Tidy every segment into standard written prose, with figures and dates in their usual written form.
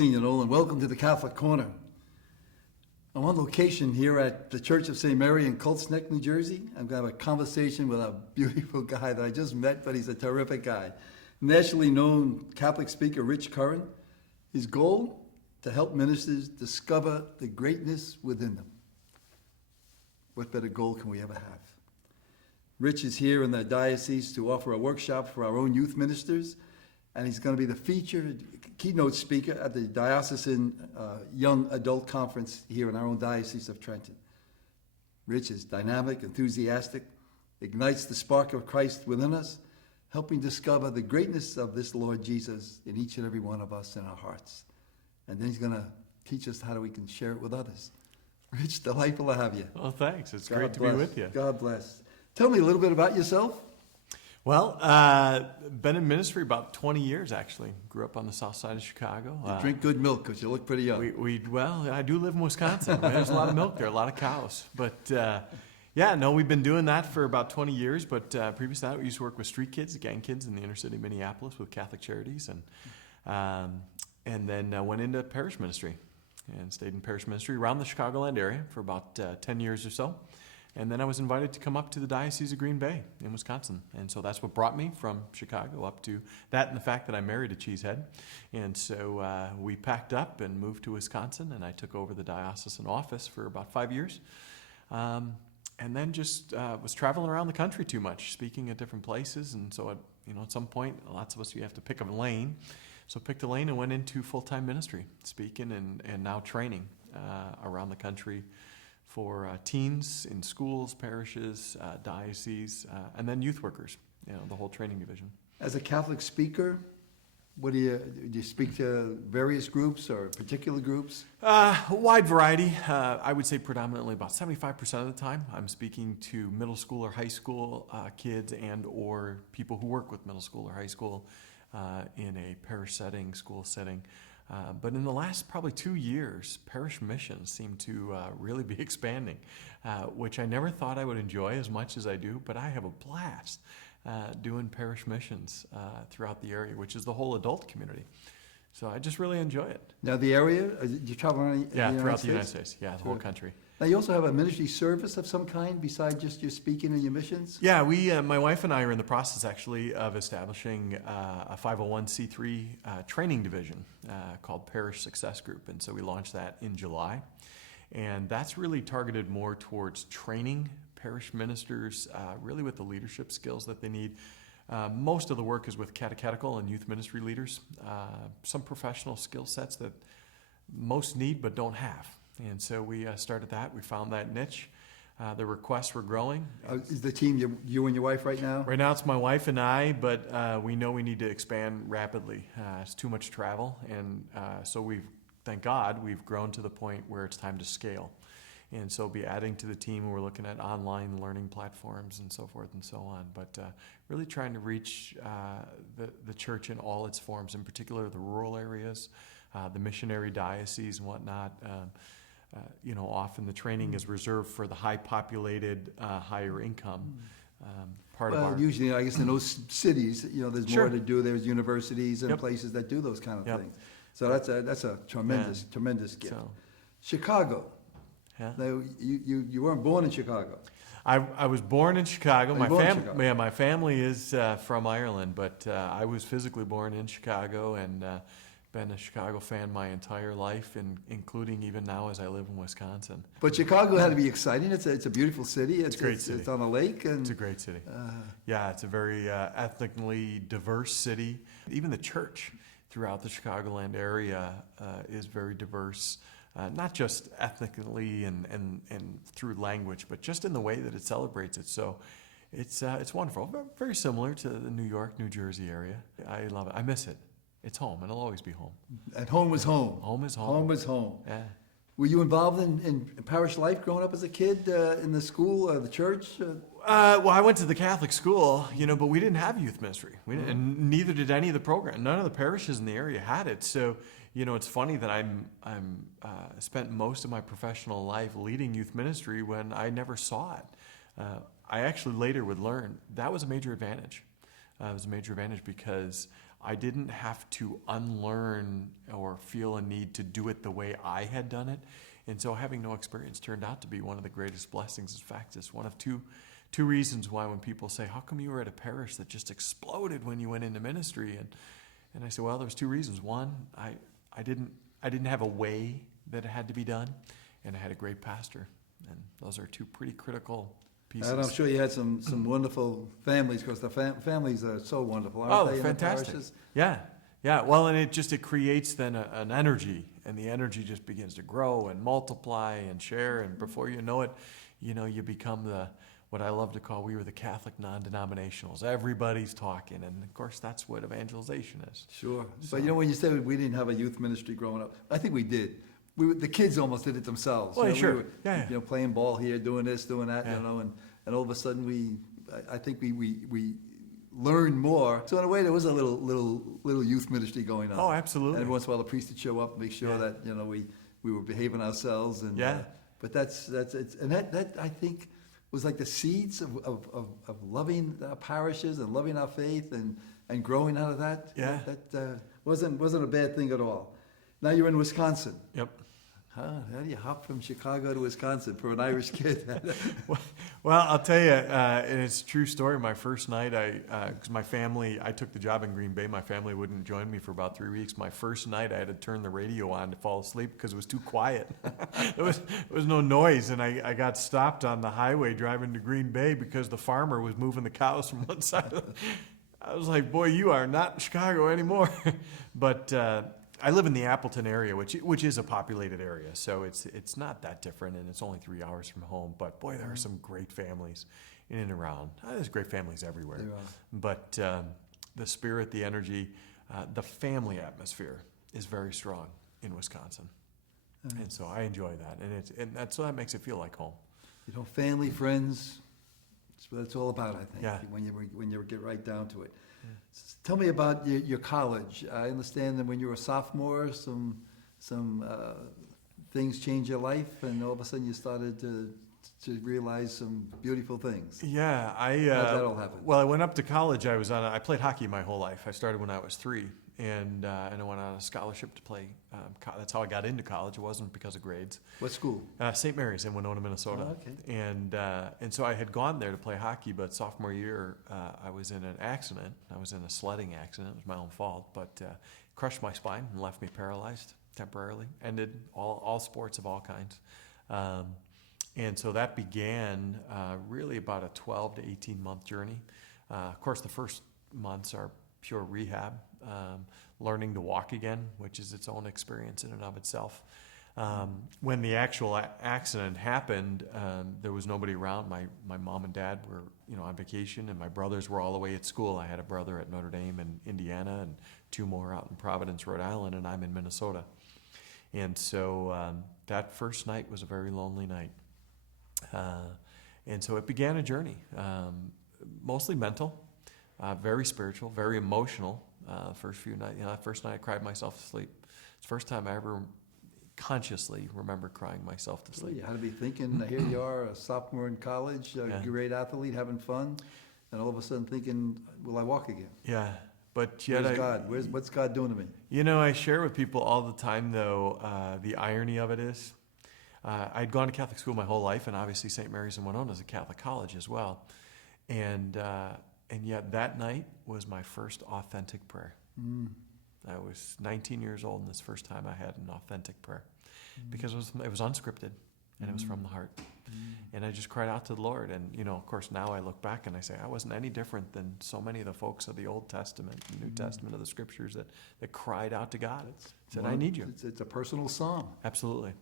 blessing, and welcome to the Catholic Corner. I'm on location here at the Church of St. Mary in Colts Neck, New Jersey. I'm going to have a conversation with a beautiful guy that I just met, but he's a terrific guy. Nationally known Catholic speaker, Curran. His goal, to help ministers discover the greatness within them. What better goal can we ever have? Rich is here in the diocese to offer a workshop for our own youth ministers, and he's going to be the featured keynote speaker at the Diocesan Young Adult Conference here in our own Diocese of Trenton. Rich is dynamic, enthusiastic, ignites the spark of Christ within us, helping discover the greatness of this Lord Jesus in each and every one of us in our hearts. And then he's going to teach us how we can share it with others. Rich, delightful to have you. Well, thanks. It's great to be with you. God bless. Tell me a little bit about yourself. Well, been in ministry about 20 years, actually. Grew up on the south side of Chicago. You drink good milk because you look pretty young. Well, I do live in Wisconsin. There's a lot of milk there, a lot of cows. But we've been doing that for about 20 years. But previous to that, we used to work with street kids, gang kids in the inner city of Minneapolis with Catholic Charities. And then went into parish ministry and stayed in parish ministry around the Chicagoland area for about 10 years or so. And then I was invited to come up to the Diocese of Green Bay in Wisconsin. And so that's what brought me from Chicago up to that, and the fact that I married a cheesehead. And so we packed up and moved to Wisconsin, and I took over the diocesan office for about 5 years. And then just was traveling around the country too much, speaking at different places. And so at some point, lots of us, you have to pick a lane. So picked a lane and went into full-time ministry, speaking and now training around the country for teens in schools, parishes, dioceses, and then youth workers, the whole training division. As a Catholic speaker, do you speak to various groups or particular groups? A wide variety. I would say predominantly about 75% of the time I'm speaking to middle school or high school kids and or people who work with middle school or high school in a parish setting, school setting. But in the last probably 2 years, parish missions seem to really be expanding, which I never thought I would enjoy as much as I do, but I have a blast doing parish missions throughout the area, which is the whole adult community. So I just really enjoy it. Now the area, do you travel around throughout the United States. Yeah, the whole country. Now you also have a ministry service of some kind besides just your speaking and your missions? Yeah, my wife and I are in the process actually of establishing a 501c3 training division called Parish Success Group. And so we launched that in July. And that's really targeted more towards training parish ministers, really with the leadership skills that they need. Most of the work is with catechetical and youth ministry leaders, some professional skill sets that most need but don't have. And so we started that. We found that niche. The requests were growing. Is the team you and your wife right now? Right now it's my wife and I, but we know we need to expand rapidly. It's too much travel. And so thank God, we've grown to the point where it's time to scale. And so be adding to the team. We're looking at online learning platforms and so forth and so on. But really trying to reach the church in all its forms, in particular the rural areas, the missionary dioceses and whatnot. Often the training is reserved for the high populated, higher income part of our... Usually, I guess in those cities, there's Sure. more to do. There's universities and places that do those kind of things. So that's a tremendous gift. So, Chicago. yeah. Now, you weren't born in Chicago. I was born in Chicago. Chicago? My family is from Ireland, but I was physically born in Chicago and been a Chicago fan my entire life, including even now as I live in Wisconsin. But Chicago had to be exciting. It's a beautiful city. It's a great city. It's on a lake. And it's a great city. It's a very ethnically diverse city. Even the church throughout the Chicagoland area is very diverse. Not just ethnically and through language, but just in the way that it celebrates it. So it's wonderful. Very similar to the New York, New Jersey area. I love it. I miss it. It's home. It'll always be home. And home was home. Home is home. Home is home. Yeah. Were you involved in parish life growing up as a kid in the school, the church? Well, I went to the Catholic school, but we didn't have youth ministry. And neither did any of the program. None of the parishes in the area had it. So, it's funny that I'm spent most of my professional life leading youth ministry when I never saw it. I actually later would learn that was a major advantage. It was a major advantage because I didn't have to unlearn or feel a need to do it the way I had done it. And so having no experience turned out to be one of the greatest blessings. In fact, it's one of two reasons why when people say, how come you were at a parish that just exploded when you went into ministry? And I say, well, there's two reasons. One, I didn't have a way that it had to be done, and I had a great pastor. And those are two pretty critical pieces. And I'm sure you had some wonderful families, because the families are so wonderful, aren't they? Fantastic. In the parishes? Yeah. Well, and it creates then an energy, and the energy just begins to grow and multiply and share, and before you know it, you become what I love to call, we were the Catholic non-denominationals. Everybody's talking, and of course that's what evangelization is. Sure. So- But when you said we didn't have a youth ministry growing up, I think we did. The kids almost did it themselves. Well, sure. We were, Yeah. playing ball here, doing this, doing that, Yeah. and all of a sudden I think we learned more. So in a way, there was a little youth ministry going on. Oh, absolutely. And every once in a while, the priest would show up and make sure Yeah. that we were behaving ourselves. And Yeah. but that's it's, and that I think was like the seeds of loving our parishes and loving our faith and growing out of that. Yeah. That wasn't a bad thing at all. Now you're in Wisconsin. Yep. How do you hop from Chicago to Wisconsin for an Irish kid? Well, I'll tell you, and it's a true story. My first night, because my family, I took the job in Green Bay. My family wouldn't join me for about 3 weeks. My first night, I had to turn the radio on to fall asleep because it was too quiet. There was no noise, and I got stopped on the highway driving to Green Bay because the farmer was moving the cows from one side. I was like, boy, you are not in Chicago anymore. But I live in the Appleton area, which is a populated area, so it's not that different, and it's only 3 hours from home. But boy, there are some great families in and around. There's great families everywhere. There are. But the spirit, the energy, the family atmosphere is very strong in Wisconsin, and so I enjoy that, and that makes it feel like home. Family, friends. That's what it's all about, I think. Yeah. When you get right down to it. Tell me about your college. I understand that when you were a sophomore, some things changed your life, and all of a sudden you started to realize some beautiful things. Yeah, How'd that all happen? Well, I went up to college. I played hockey my whole life. I started when I was 3, and I went on a scholarship to play. That's how I got into college. It wasn't because of grades. What school? St. Mary's in Winona, Minnesota. Oh, okay. And so I had gone there to play hockey, but sophomore year I was in an accident. I was in a sledding accident. It was my own fault, but crushed my spine and left me paralyzed temporarily. Ended all sports of all kinds. And so that began really about a 12 to 18 month journey. Of course, the first months are pure rehab, learning to walk again, which is its own experience in and of itself. When the actual accident happened, there was nobody around. My mom and dad were on vacation, and my brothers were all away at school. I had a brother at Notre Dame in Indiana and 2 more out in Providence, Rhode Island, and I'm in Minnesota. And so that first night was a very lonely night. And so it began a journey, mostly mental, very spiritual, very emotional. First few nights, first night I cried myself to sleep. It's the first time I ever consciously remember crying myself to sleep. You had to be thinking, here you are, a sophomore in college, a great athlete, having fun, and all of a sudden thinking, will I walk again? Yeah, but yet Where's God? What's God doing to me? I share with people all the time, though, the irony of it is, I'd gone to Catholic school my whole life, and obviously St. Mary's in Winona is a Catholic college as well. And yet that night was my first authentic prayer. I was 19 years old, and this first time I had an authentic prayer, because it was unscripted, and it was from the heart. And I just cried out to the Lord. And, of course, now I look back and I say I wasn't any different than so many of the folks of the Old Testament and New Testament of the Scriptures that cried out to God. Said, I need you. It's a personal psalm. Absolutely.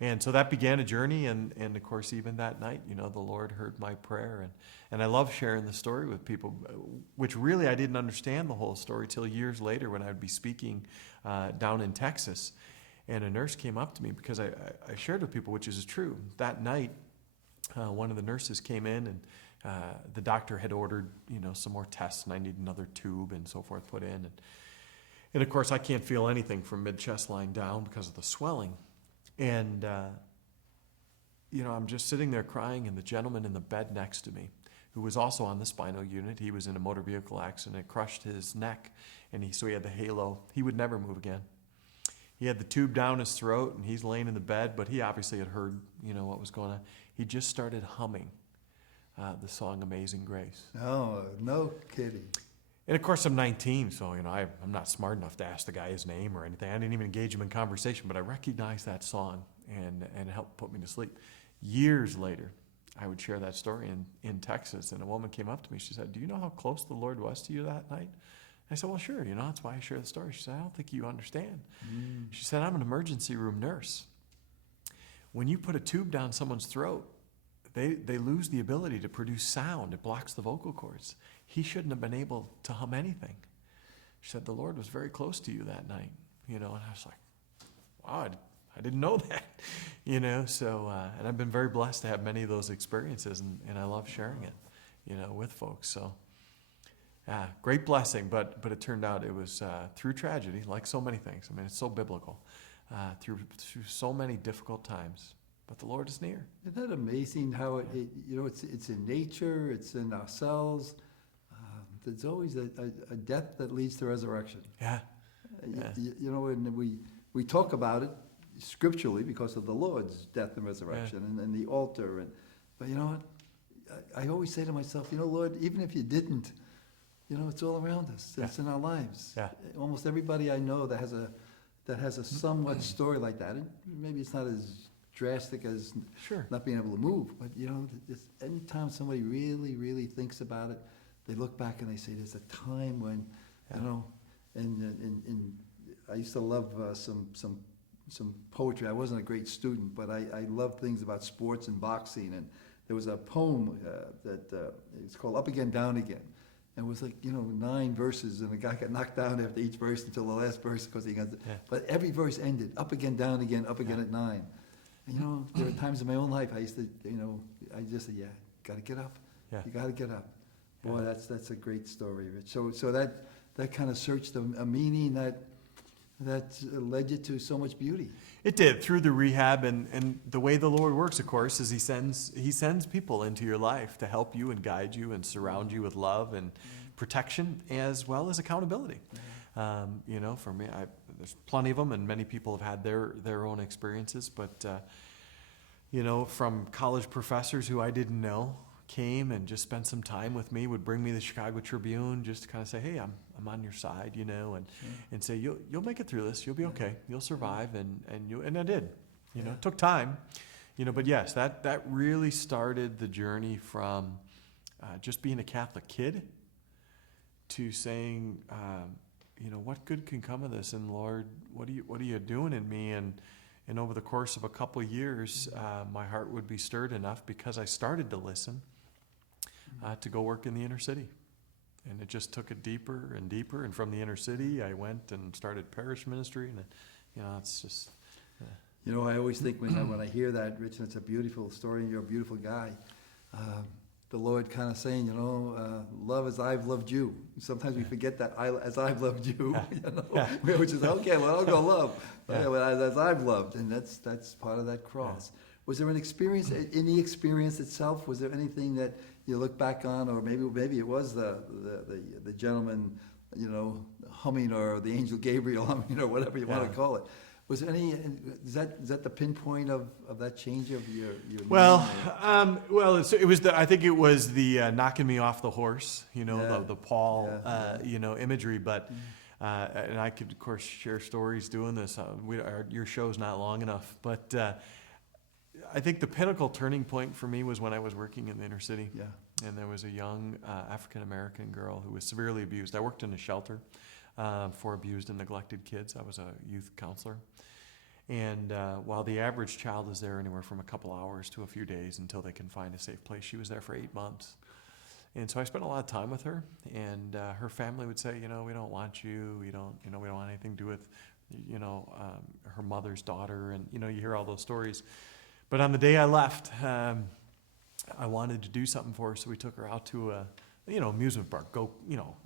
And so that began a journey, and of course, even that night, the Lord heard my prayer. And I love sharing the story with people, which really I didn't understand the whole story till years later when I would be speaking down in Texas. And a nurse came up to me because I shared with people, which is true. That night, one of the nurses came in, and the doctor had ordered, some more tests, and I needed another tube and so forth put in. And of course, I can't feel anything from mid-chest line down because of the swelling. And, I'm just sitting there crying, and the gentleman in the bed next to me, who was also on the spinal unit. He was in a motor vehicle accident. It crushed his neck, and so he had the halo. He would never move again. He had the tube down his throat, and he's laying in the bed, but he obviously had heard, what was going on. He just started humming the song Amazing Grace. Oh, no kidding. And of course, I'm 19, so I'm not smart enough to ask the guy his name or anything. I didn't even engage him in conversation, but I recognized that song, and it helped put me to sleep. Years later, I would share that story in Texas, and a woman came up to me. She said, "Do you know how close the Lord was to you that night?" I said, "Well, sure. That's why I share the story." She said, "I don't think you understand." She said, "I'm an emergency room nurse. When you put a tube down someone's throat, they lose the ability to produce sound. It blocks the vocal cords. He shouldn't have been able to hum anything." She said, "The Lord was very close to you that night." And I was like, wow, I didn't know that, so, and I've been very blessed to have many of those experiences, and I love sharing it, with folks. So, great blessing, but it turned out it was through tragedy, like so many things. I mean, it's so biblical, through so many difficult times, but the Lord is near. Isn't that amazing how it's in nature, it's in ourselves. There's always a death that leads to resurrection. Yeah. And we talk about it scripturally because of the Lord's death and resurrection and the altar. But you know what? I always say to myself, Lord, even if you didn't, it's all around us. It's in our lives. Yeah. Almost everybody I know that has a somewhat story like that. And maybe it's not as drastic as Sure. not being able to move, but anytime somebody really, really thinks about it, they look back and they say, "There's a time when, and I used to love some poetry. I wasn't a great student, but I loved things about sports and boxing. And there was a poem that it's called "Up Again, Down Again." And it was like 9 verses, and the guy got knocked down after each verse until the last verse because he got. But every verse ended up again, down again, up again at 9. And there were times in my own life I used to, I just said, got to get up. Yeah. You got to get up. Boy, that's a great story, Rich. So that kind of searched a meaning that led you to so much beauty. It did, through the rehab, and the way the Lord works, of course, is He sends people into your life to help you and guide you and surround you with love and protection as well as accountability. For me, there's plenty of them, and many people have had their own experiences. But from college professors who I didn't know came and just spent some time with me, would bring me the Chicago Tribune just to kind of say, "Hey, I'm on your side," and say, "You'll make it through this. You'll be okay. You'll survive," and I did. It took time, but yes, that really started the journey from just being a Catholic kid to saying, what good can come of this? And Lord, what are you doing in me? And over the course of a couple of years, my heart would be stirred enough because I started to listen to go work in the inner city. And it just took it deeper and deeper. And from the inner city, I went and started parish ministry. And, it's just... I always think when I hear that, Rich, and it's a beautiful story, and you're a beautiful guy, the Lord kind of saying, love as I've loved you. Sometimes we forget that as I've loved you, which is, okay, well, I'll go love. As I've loved, and that's part of that cross. Was there an experience, in the experience itself, was there anything that you look back on, or maybe it was the gentleman, humming, or the angel Gabriel humming, or whatever you want to call it. Was there any? Is that the pinpoint of that change of your? It was I think it was the knocking me off the horse, the Paul, imagery. But and I could of course share stories doing this. Your show's not long enough, but I think the pinnacle turning point for me was when I was working in the inner city. Yeah. And there was a young African American girl who was severely abused. I worked in a shelter for abused and neglected kids. I was a youth counselor. And while the average child is there anywhere from a couple hours to a few days until they can find a safe place, she was there for 8 months. And so I spent a lot of time with her, and her family would say, we don't want you. We don't want anything to do with, her mother's daughter. And, you hear all those stories. But on the day I left, I wanted to do something for her, so we took her out to a amusement park,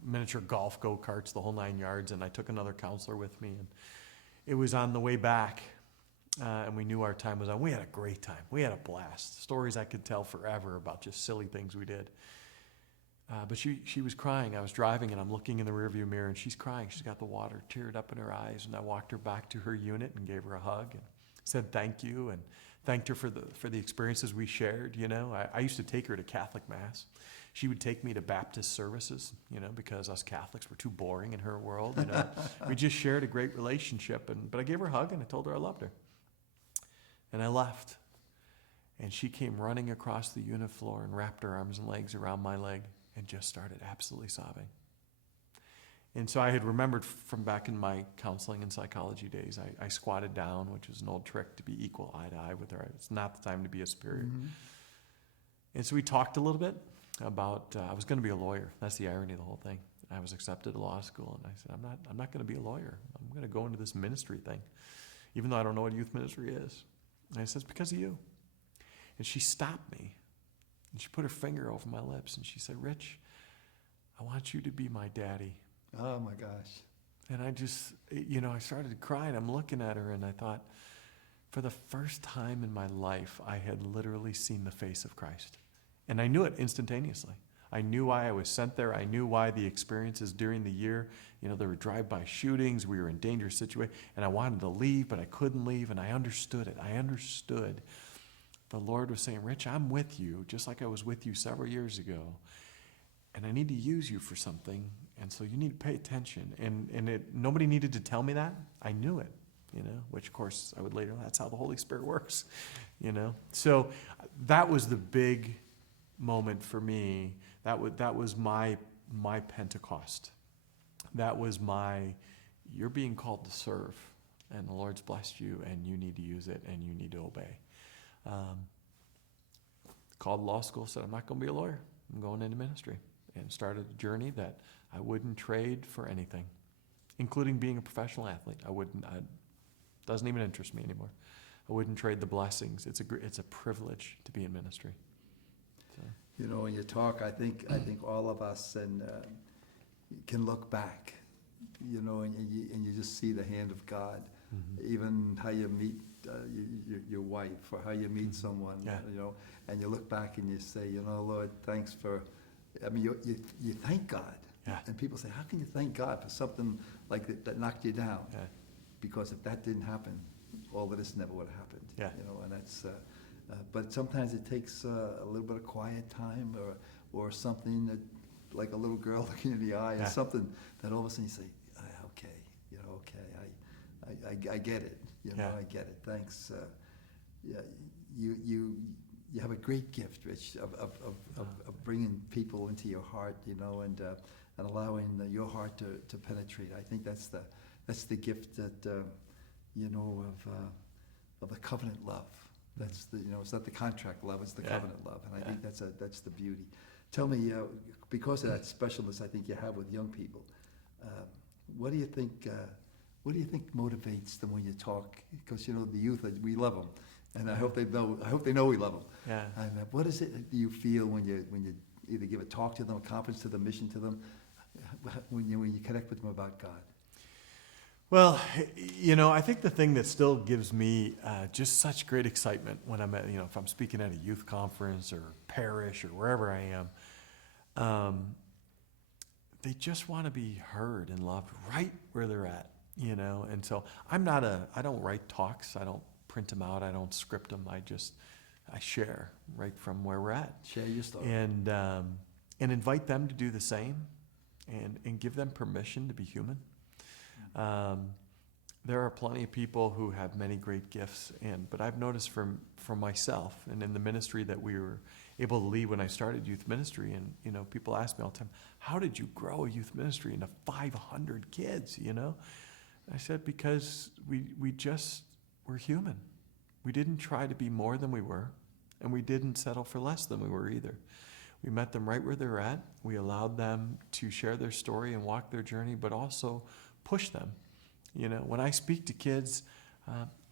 miniature golf, go-karts, the whole 9 yards, and I took another counselor with me, and it was on the way back, and we knew our time was on. We had a great time. We had a blast. Stories I could tell forever about just silly things we did. But she was crying. I was driving, and I'm looking in the rearview mirror, and she's crying. She's got the water teared up in her eyes, and I walked her back to her unit and gave her a hug and said thank you and thanked her for the experiences we shared. You know, I used to take her to Catholic Mass. She would take me to Baptist services, you know, because us Catholics were too boring in her world. You know, we just shared a great relationship. But I gave her a hug, and I told her I loved her. And I left. And she came running across the unit floor and wrapped her arms and legs around my leg and just started absolutely sobbing. And so I had remembered from back in my counseling and psychology days, I squatted down, which was an old trick to be equal eye to eye with her. It's not the time to be a superior. Mm-hmm. And so we talked a little bit about, I was going to be a lawyer. That's the irony of the whole thing. I was accepted to law school, and I said, I'm not going to be a lawyer. I'm going to go into this ministry thing, even though I don't know what youth ministry is. And I said, it's because of you. And she stopped me, and she put her finger over my lips, and she said, Rich, I want you to be my daddy. Oh, my gosh. And I just, you know, I started crying. I'm looking at her, and I thought, for the first time in my life, I had literally seen the face of Christ. And I knew it instantaneously. I knew why I was sent there. I knew why the experiences during the year, you know, there were drive-by shootings. We were in dangerous situations, and I wanted to leave, but I couldn't leave, and I understood it. I understood. The Lord was saying, Rich, I'm with you, just like I was with you several years ago. And I need to use you for something, and so you need to pay attention. And nobody needed to tell me that. I knew it, you know, which, of course, I would later, that's how the Holy Spirit works, you know. So that was the big moment for me. That was my Pentecost. That was you're being called to serve, and the Lord's blessed you, and you need to use it, and you need to obey. Called law school, said, I'm not going to be a lawyer. I'm going into ministry. And started a journey that I wouldn't trade for anything, including being a professional athlete. Doesn't even interest me anymore. I wouldn't trade the blessings. It's a privilege to be in ministry. So. You know, when you talk, I think all of us can look back, you know, and you just see the hand of God. Mm-hmm. Even how you meet your wife, or how you meet someone, yeah. You know, and you look back and you say, you know, Lord, thanks for. I mean, you thank God. Yeah. And people say, how can you thank God for something like that knocked you down? Yeah. Because if that didn't happen, all of this never would have happened. Yeah. You know, and that's. But sometimes it takes a little bit of quiet time, or something that, like a little girl looking in the eye, yeah. or something that all of a sudden you say, okay, you know, okay, I get it. You know, yeah. I get it. Thanks. Yeah, you have a great gift, Rich, of bringing people into your heart, you know, and allowing your heart to penetrate. I think that's the gift that you know, of the covenant love. That's the, you know, it's not the contract love, it's the covenant love, and I think that's the beauty. Tell me, because of that specialness I think you have with young people, what do you think? What do you think motivates them when you talk? Because, you know, the youth, we love them. And I hope they know we love them. Yeah. And what is it that you feel when you either give a talk to them, a conference to them, mission to them, when you connect with them about God? Well, you know, I think the thing that still gives me just such great excitement when I'm at, you know, if I'm speaking at a youth conference or parish or wherever I am, they just want to be heard and loved right where they're at, you know. And so I don't write talks. I don't print them out. I don't script them. I share right from where we're at. Share your story. And invite them to do the same, and give them permission to be human. There are plenty of people who have many great gifts, but I've noticed from myself and in the ministry that we were able to lead when I started youth ministry, and, you know, people ask me all the time, how did you grow a youth ministry into 500 kids, you know? I said, because we just were human. We didn't try to be more than we were, and we didn't settle for less than we were either. We met them right where they're at. We allowed them to share their story and walk their journey, but also push them. You know, when I speak to kids,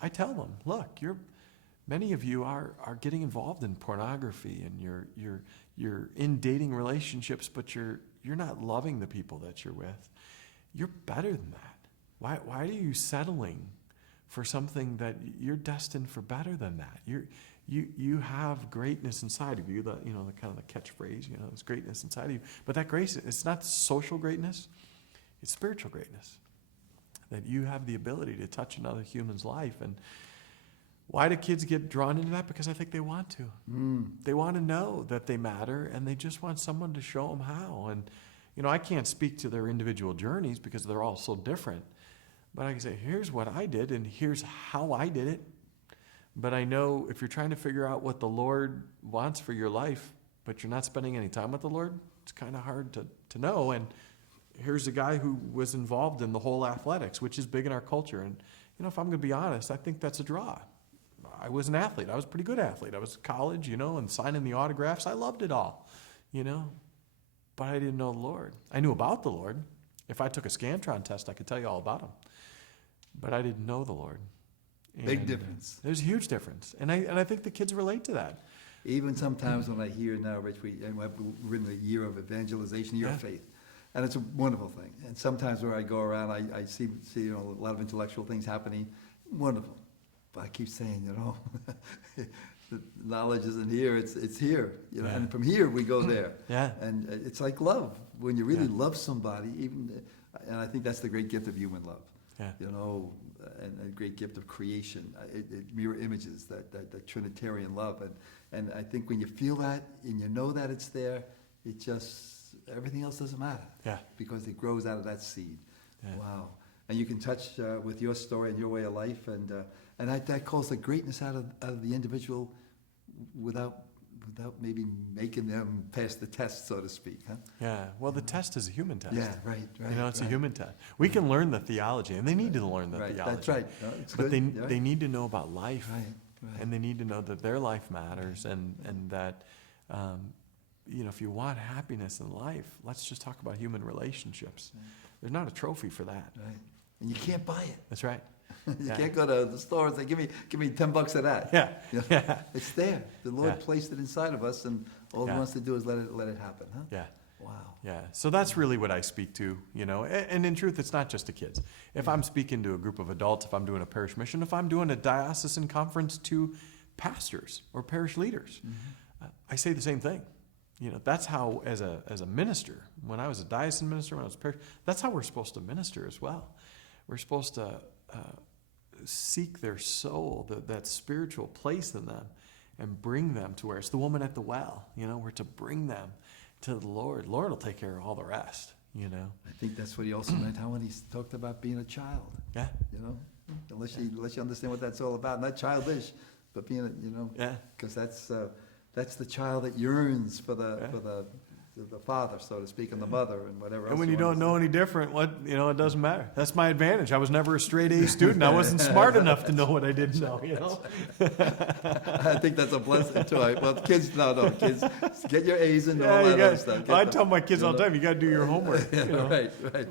I tell them, look, many of you are getting involved in pornography, and you're in dating relationships, but you're not loving the people that you're with. You're better than that. Why are you settling for something that you're destined for better than that? you have greatness inside of you. The kind of the catchphrase, there's greatness inside of you. But that grace, it's not social greatness; it's spiritual greatness. That you have the ability to touch another human's life. And why do kids get drawn into that? Because I think they want to. They want to know that they matter, and they just want someone to show them how. And I can't speak to their individual journeys because they're all so different. But I can say, here's what I did, and here's how I did it. But I know if you're trying to figure out what the Lord wants for your life, but you're not spending any time with the Lord, it's kind of hard to know. And here's a guy who was involved in the whole athletics, which is big in our culture. And, if I'm going to be honest, I think that's a draw. I was an athlete. I was a pretty good athlete. I was in college, and signing the autographs. I loved it all, But I didn't know the Lord. I knew about the Lord. If I took a Scantron test, I could tell you all about him. But I didn't know the Lord. Big difference. There's a huge difference. And I think the kids relate to that. Even sometimes when I hear now, Rich, we're in the year of evangelization, year of faith. And it's a wonderful thing. And sometimes where I go around, I see a lot of intellectual things happening. Wonderful. But I keep saying, the knowledge isn't here, it's here. And from here we go there. Yeah. And it's like love. When you really love somebody, and I think that's the great gift of human love. Yeah. And a great gift of creation. It mirror images, that Trinitarian love. And I think when you feel that and you know that it's there, it just, everything else doesn't matter. Yeah. Because it grows out of that seed. Yeah. Wow. And you can touch with your story and your way of life, and that calls the greatness out of the individual without maybe making them pass the test, so to speak. Huh? Yeah. Well, the test is a human test. Yeah. Right. It's a human test. We can learn the theology, and they need to learn the theology. That's right. No, but they need to know about life, right. And they need to know that their life matters, and that. If you want happiness in life, let's just talk about human relationships. Right. There's not a trophy for that. Right. And you can't buy it. That's right. You can't go to the store and say, give me $10 of that. Yeah. It's there. The Lord placed it inside of us, and all He wants to do is let it happen. Huh? Yeah. Wow. Yeah. So that's really what I speak to, And in truth, it's not just to kids. If I'm speaking to a group of adults, if I'm doing a parish mission, if I'm doing a diocesan conference to pastors or parish leaders, I say the same thing. That's how, as a minister, when I was a diocesan minister, when I was a parish, that's how we're supposed to minister as well. We're supposed to seek their soul, that spiritual place in them, and bring them to where it's the woman at the well. We're to bring them to the Lord. Lord will take care of all the rest. I think that's what He also meant when He talked about being a child. Yeah. Unless you understand what that's all about, not childish, but being because that's the child that yearns for the father, so to speak, and the mother, and whatever else. And when you don't know any different, it doesn't matter. That's my advantage. I was never a straight A student. I wasn't smart enough to know what I didn't know. I think that's a blessing too. Kids get your A's and all that other stuff. I tell my kids all the time, you got to do your homework. Right. But,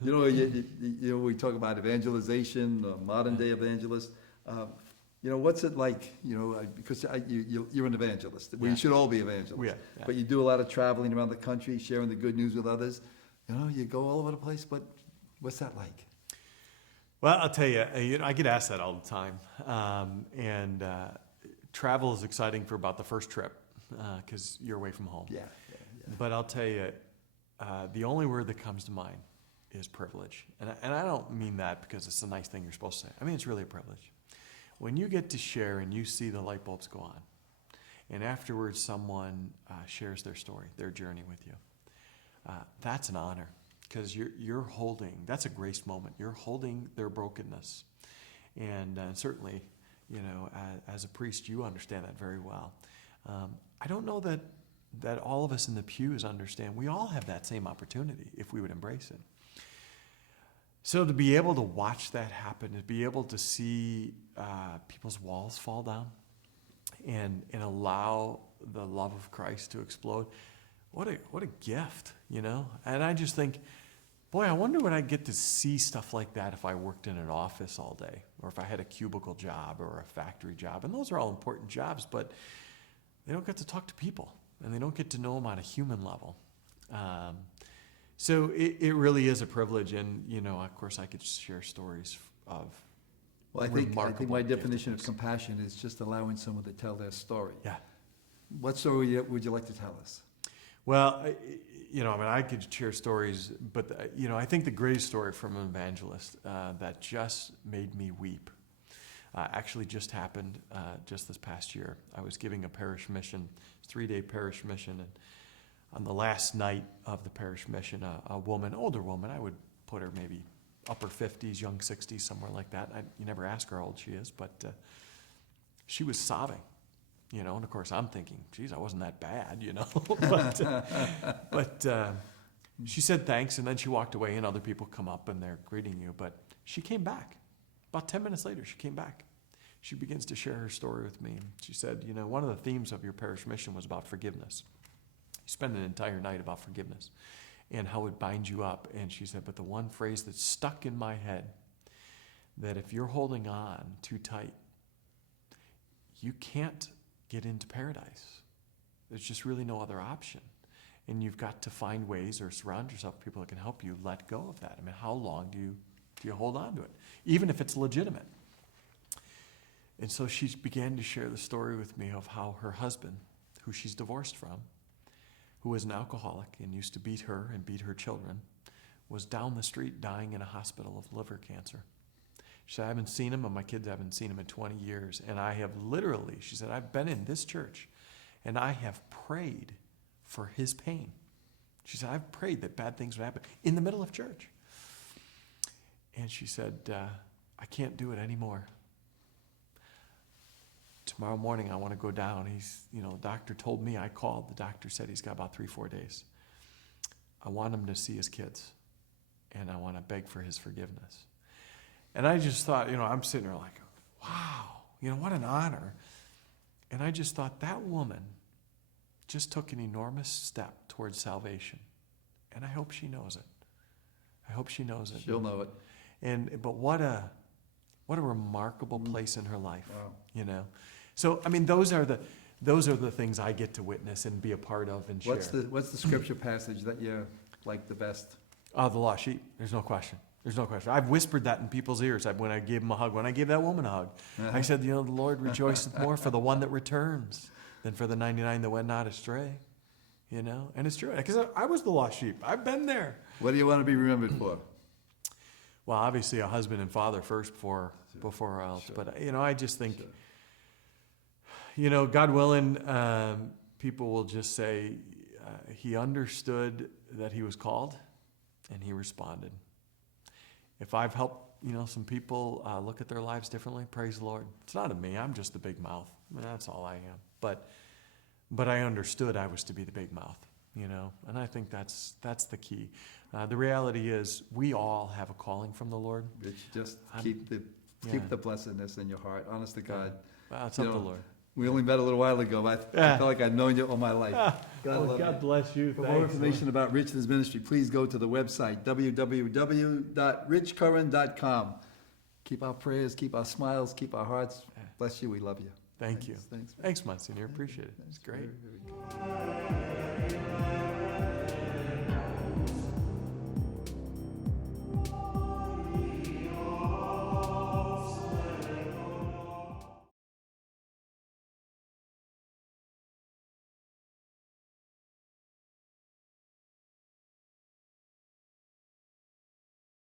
we talk about evangelization, modern day evangelists. What's it like, because you're an evangelist. We should all be evangelists. Yeah. But you do a lot of traveling around the country, sharing the good news with others. You go all over the place, but what's that like? Well, I'll tell you, I get asked that all the time. Travel is exciting for about the first trip because you're away from home. Yeah. But I'll tell you, the only word that comes to mind is privilege. And I don't mean that because it's a nice thing you're supposed to say. I mean, it's really a privilege. When you get to share and you see the light bulbs go on, and afterwards someone shares their story, their journey with you, that's an honor, because you're holding, that's a grace moment. You're holding their brokenness. And certainly, as a priest, you understand that very well. I don't know that all of us in the pews understand. We all have that same opportunity if we would embrace it. So to be able to watch that happen, to be able to see people's walls fall down and allow the love of Christ to explode, what a gift, And I just think, boy, I wonder when I'd get to see stuff like that if I worked in an office all day, or if I had a cubicle job or a factory job. And those are all important jobs, but they don't get to talk to people, and they don't get to know them on a human level. So it really is a privilege, and of course I could share stories of Well, I think remarkable my gift definition of theirs. compassion is just allowing someone to tell their story. Yeah. What story would you like to tell us? Well, I could share stories, but I think the greatest story from an evangelist that just made me weep actually just happened just this past year. I was giving a parish mission, 3-day parish mission, and on the last night of the parish mission, a woman, older woman, I would put her maybe upper 50s, young 60s, somewhere like that. You never ask her how old she is, but she was sobbing. And of course I'm thinking, geez, I wasn't that bad, but she said thanks, and then she walked away, and other people come up and they're greeting you. But she came back. About 10 minutes later, she came back. She begins to share her story with me. She said, one of the themes of your parish mission was about forgiveness. You spend an entire night about forgiveness and how it binds you up. And she said, but the one phrase that stuck in my head, that if you're holding on too tight, you can't get into paradise. There's just really no other option. And you've got to find ways or surround yourself with people that can help you let go of that. I mean, how long do you hold on to it, even if it's legitimate? And so she began to share the story with me of how her husband, who she's divorced from, who was an alcoholic and used to beat her and beat her children, was down the street dying in a hospital of liver cancer. She said, I haven't seen him, and my kids haven't seen him in 20 years. And I have literally, she said, I've been in this church, and I have prayed for his pain. She said, I've prayed that bad things would happen in the middle of church. And she said, I can't do it anymore. Tomorrow morning, I want to go down. The doctor told me, I called. The doctor said he's got about 3-4 days. I want him to see his kids, and I want to beg for his forgiveness. And I just thought, I'm sitting there like, wow, what an honor. And I just thought that woman just took an enormous step towards salvation. And I hope she knows it. I hope she knows it. She'll know it. But what a remarkable place in her life. Wow. So I mean, those are the things I get to witness and be a part of and share. What's the scripture passage that you like the best? The lost sheep. There's no question. There's no question. I've whispered that in people's ears when I gave them a hug. When I gave that woman a hug, I said, the Lord rejoiceth more for the one that returns than for the 99 that went not astray. And it's true, because I was the lost sheep. I've been there. What do you want to be remembered for? Well, obviously a husband and father first before else. Sure. But, I just think, God willing, people will just say he understood that he was called and he responded. If I've helped, some people look at their lives differently, praise the Lord. It's not of me. I'm just the big mouth. I mean, that's all I am. But I understood I was to be the big mouth, and I think that's the key. The reality is we all have a calling from the Lord. Rich, just keep the blessedness in your heart. Honest to God. Well, it's up to the Lord. We only met a little while ago. I felt like I've known you all my life. God bless you. For more information about Rich and his ministry, please go to the website, www.richcurran.com. Keep our prayers, keep our smiles, keep our hearts. Bless you. We love you. Thank you. Thanks. Thanks, Monsignor. Appreciate it. It's great. Very, very good.